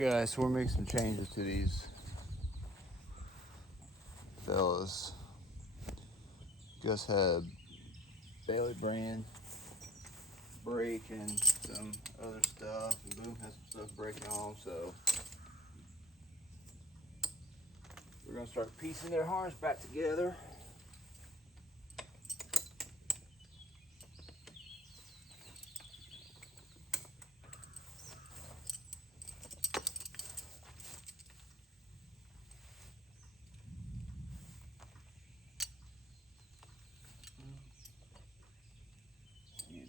Guys, so we're making some changes to these fellas. Gus had Bailey brand brake and some other stuff, and Boom has some stuff breaking on, so we're gonna start piecing their harness back together.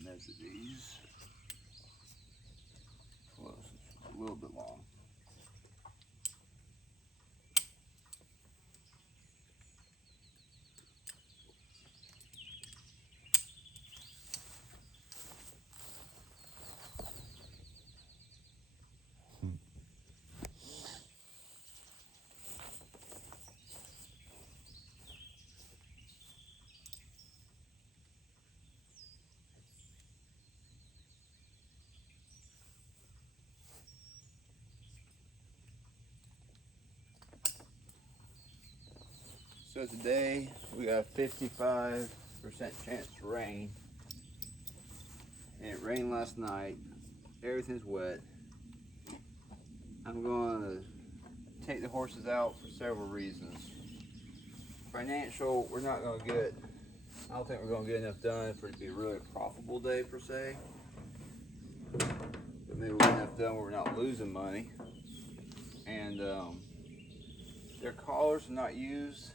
Measure these. Well, it's a little bit long. So today we got a 55% chance to rain, and it rained last night. Everything's wet. I'm going to take the horses out for several reasons. Financial, we're not going to get, I don't think we're going to get enough done for it to be a really profitable day per se. But maybe we'll get enough done where we're not losing money. And their collars are not used.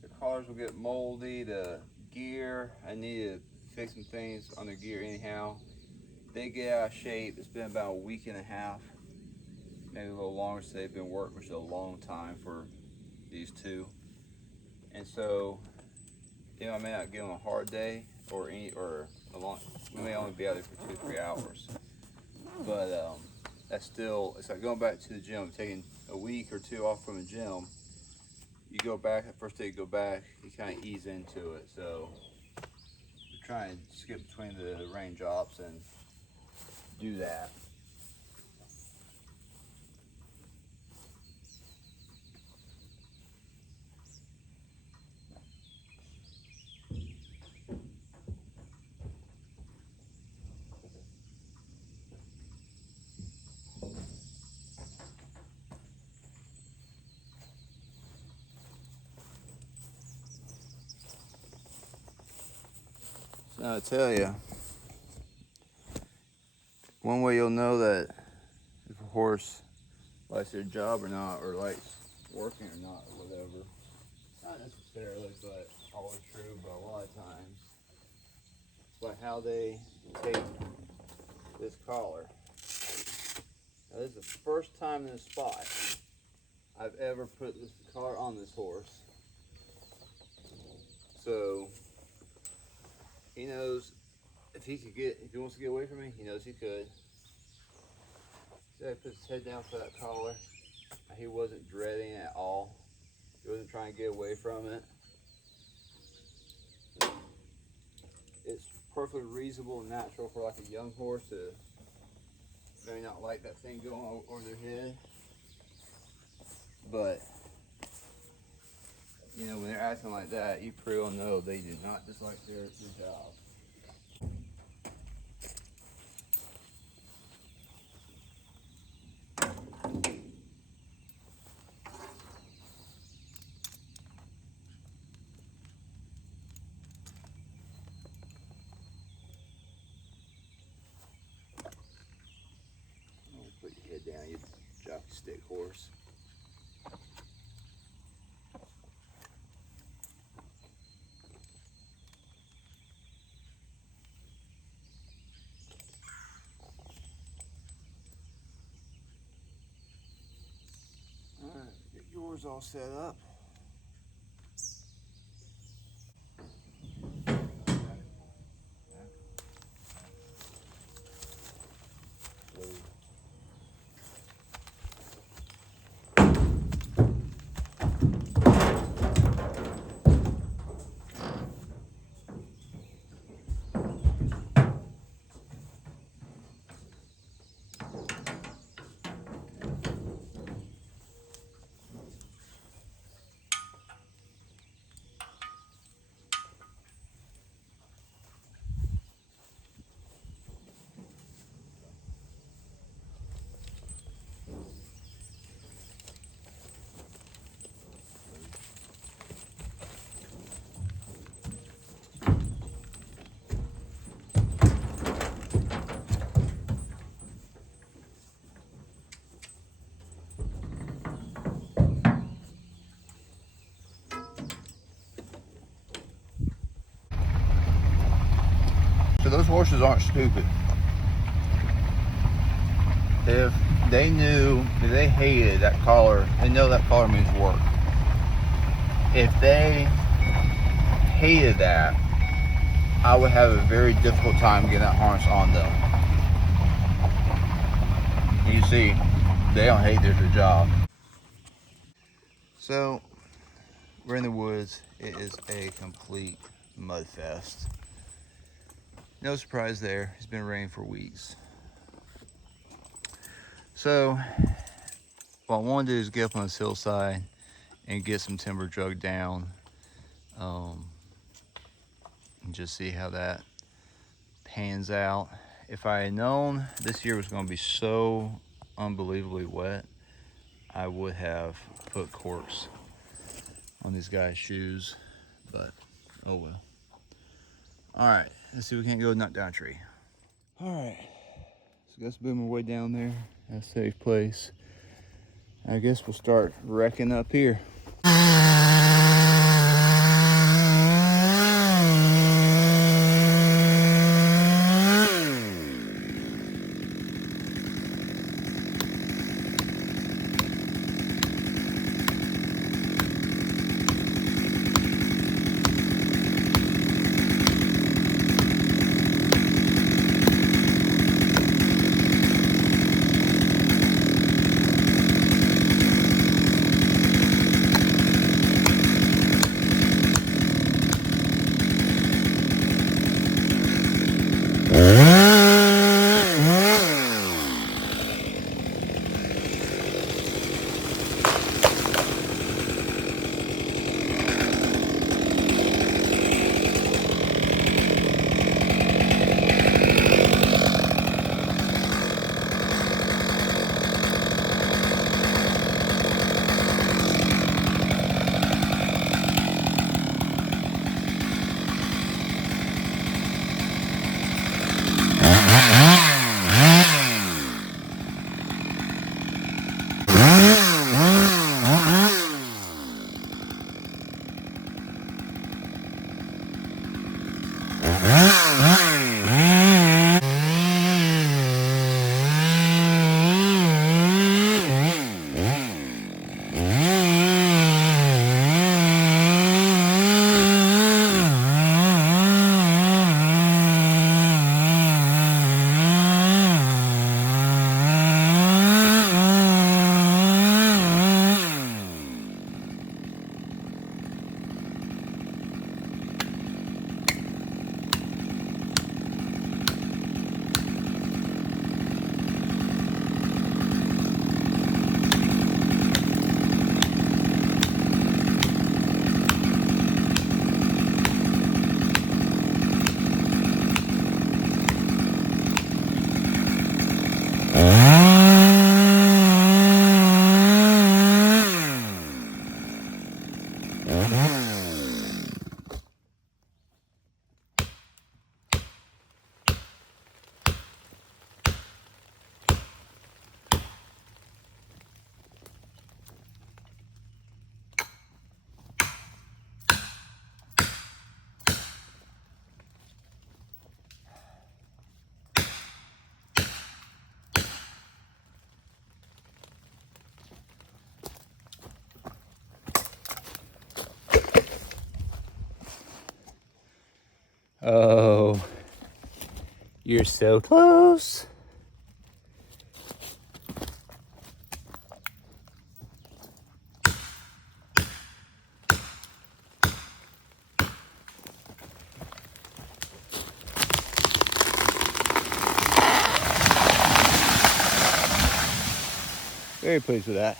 The collars will get moldy. The gear, I need to fix some things on their gear anyhow. They get out of shape. It's been about a week and a half, maybe a little longer since they've been working, which is a long time for these two. And so, I may not give them a hard day or a long. We may only be out there for 2-3 hours. But that's still, it's like going back to the gym, taking a week or two off from the gym. You go back, the first day you go back, you kind of ease into it. So we're trying to skip between the rain drops and do that. Now I tell you, one way you'll know that if a horse likes their job or not, or likes working or not, or whatever, not necessarily, but always true, but a lot of times, it's by how they take this collar. Now, this is the first time in this spot I've ever put this collar on this horse. So he knows if he wants to get away from me, he knows he could. So he puts his head down for that collar. He wasn't dreading it at all. He wasn't trying to get away from it. It's perfectly reasonable and natural for like a young horse to maybe not like that thing going over their head. But when they're acting like that, you pretty well know they do not dislike their job. Put your head down, you jockey stick horse. Alright, get yours all set up. So those horses aren't stupid. If they knew that they hated that collar, they know that collar means work. If they hated that, I would have a very difficult time getting that harness on them. You see, they don't hate their job. So, we're in the woods. It is a complete mud fest. No surprise there. It's been raining for weeks. So, what I want to do is get up on this hillside and get some timber drugged down, and just see how that pans out. If I had known this year was going to be so unbelievably wet, I would have put corks on these guys' shoes, but oh well. All right, let's see if we can't go knock down a tree. All right, so let's move my way down there. That's a safe place. I guess we'll start wrecking up here. Oh, you're so close. Very pleased with that.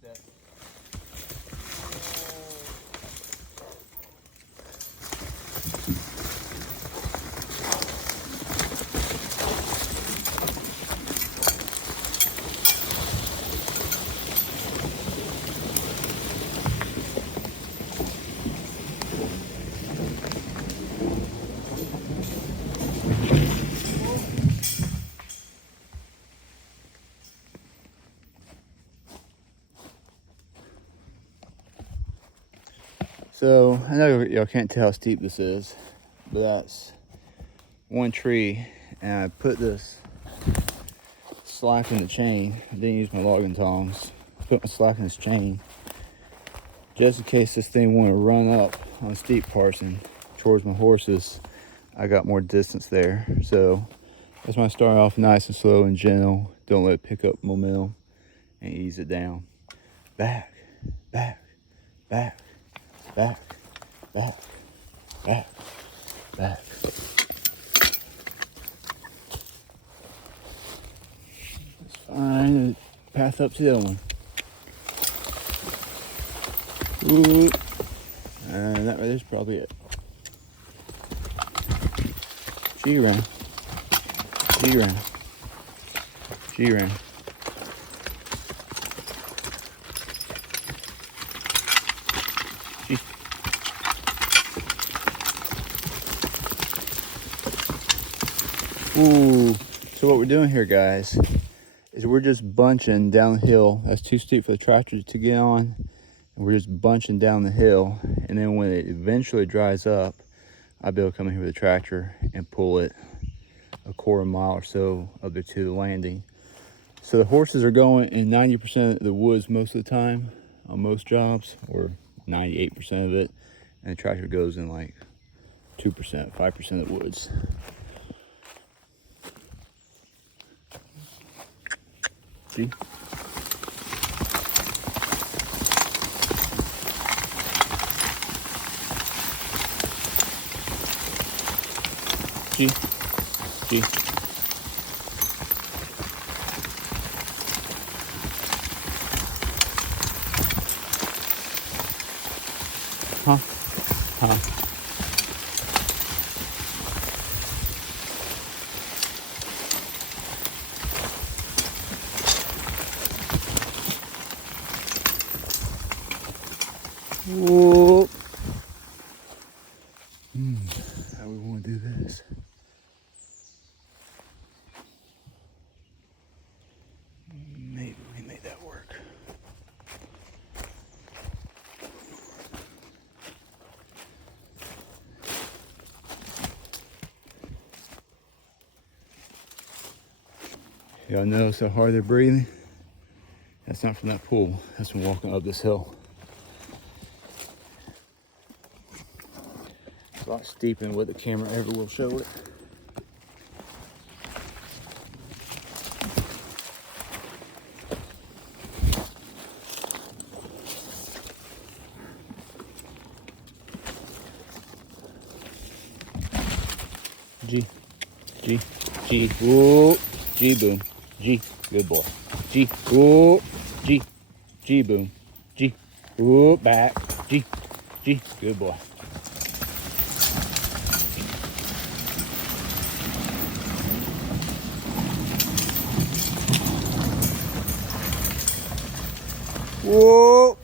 step. So I know y'all can't tell how steep this is, but that's one tree, and I put this slack in the chain. I didn't use my logging tongs. Put my slack in this chain just in case this thing want to run up on steep parts and towards my horses. I got more distance there, so that's why I start off nice and slow and gentle. Don't let it pick up momentum and ease it down. Back, back, back, back, back, back, back. Let's find a path up to the other one. Ooh. And that right there's probably it. G round. G round. G round. G. Ooh. So what we're doing here, guys, is we're just bunching down the hill. That's too steep for the tractor to get on. And we're just bunching down the hill. And then when it eventually dries up, I'll be able to come in here with a tractor and pull it a quarter mile or so up there to the landing. So the horses are going in 90% of the woods most of the time on most jobs, or 98% of it. And the tractor goes in like 2%, 5% of the woods. See? G. G. Huh? Huh? Whoa. How we want to do this? Maybe we can make that work. Y'all notice how hard they're breathing? That's not from that pool. That's from walking up this hill. It's a lot steeper than what the camera ever will show it. G, G, G, whoa, G boom, G, good boy. G, whoa, G, G boom, G, whoa, back, G, G, good boy. Whoa.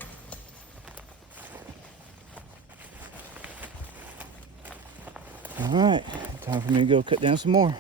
All right, time for me to go cut down some more.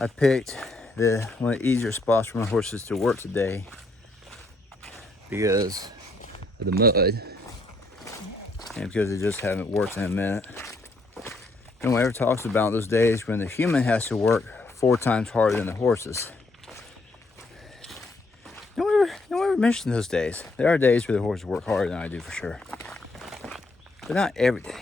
I picked one of the easier spots for my horses to work today because of the mud and because they just haven't worked in a minute. No one ever talks about those days when the human has to work 4 times harder than the horses. No one ever mentions those days. There are days where the horses work harder than I do for sure, but not every day.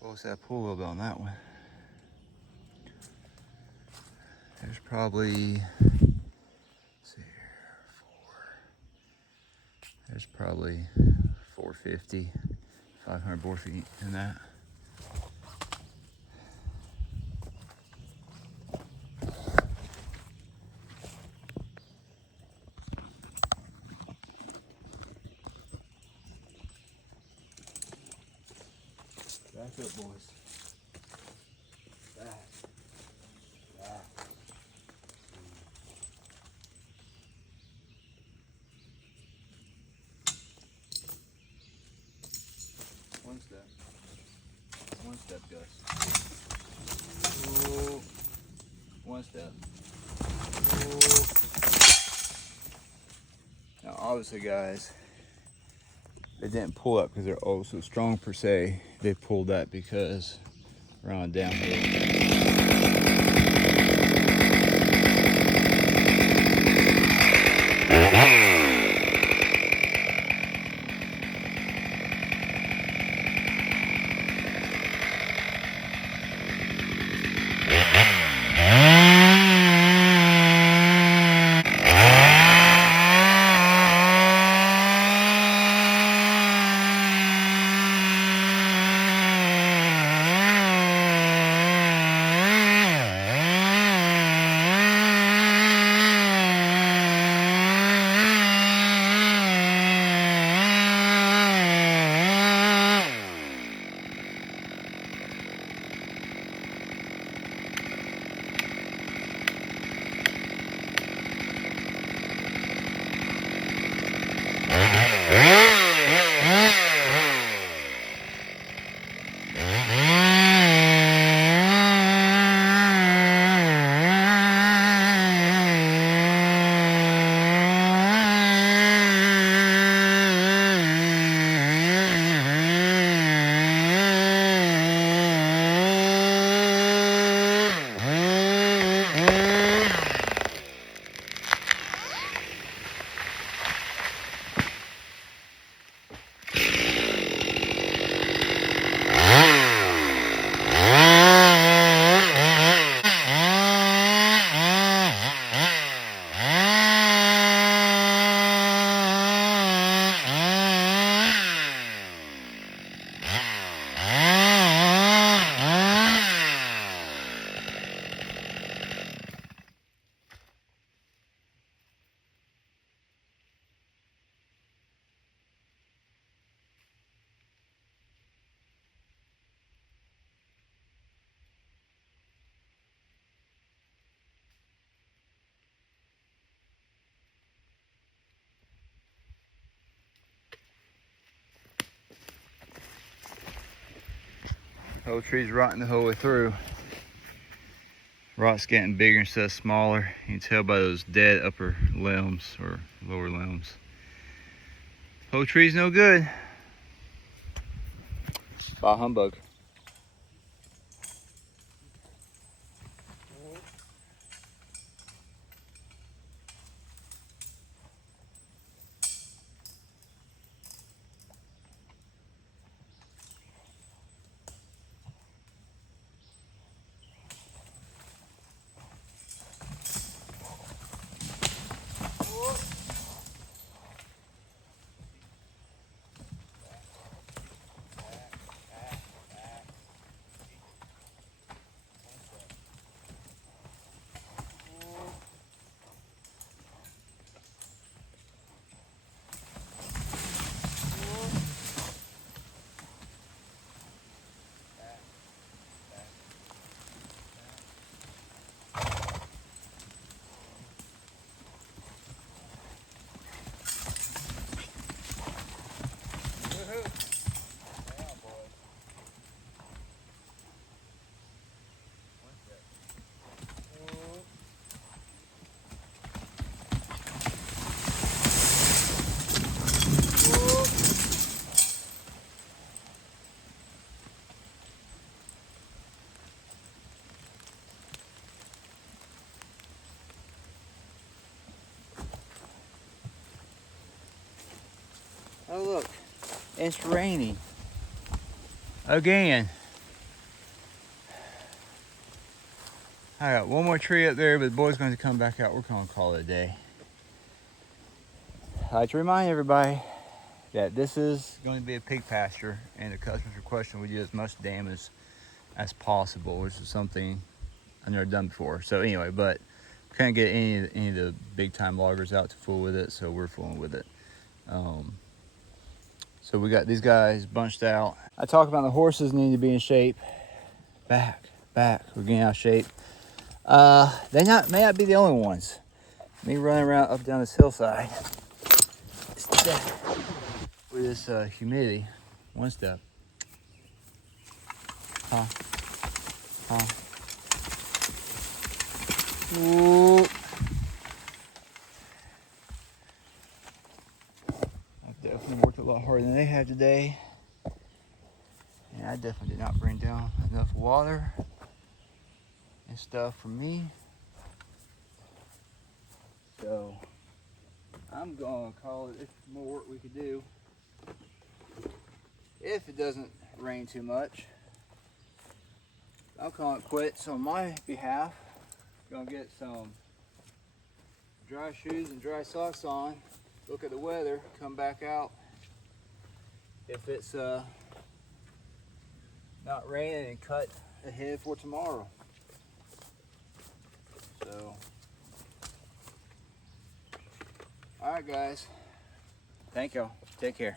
What's that pull a little bit on that one? There's probably, let's see here, there's probably 450, 500 board feet in that. Back up, boys. Back. One step. One step, Gus. Ooh. One step. Ooh. Now, obviously, guys, they didn't pull up because they're oh so strong per se. They pulled that because we're on downhill. The whole tree's rotting the whole way through. Rot's getting bigger instead of smaller. You can tell by those dead upper limbs or lower limbs. Whole tree's no good. Bah humbug. Oh look, it's raining again. I got one more tree up there, but the boy's going to come back out. We're going to call it a day. I like to remind everybody that this is going to be a pig pasture, and the customer's requesting we do as much dam as possible, which is something I've never done before. So anyway, but can't get any of the big time loggers out to fool with it, so we're fooling with it. So we got these guys bunched out. I talk about the horses need to be in shape. Back, we're getting out of shape. May not be the only ones. Me running around up down this hillside with this humidity. One step. Ooh. I've definitely worked a lot harder than they have today. And I definitely did not bring down enough water and stuff for me. So I'm gonna call it more work we could do if it doesn't rain too much. I'm calling it quits on my behalf. Gonna get some dry shoes and dry socks on, look at the weather, come back out if it's not raining, and cut ahead for tomorrow. So, all right guys, thank y'all, take care.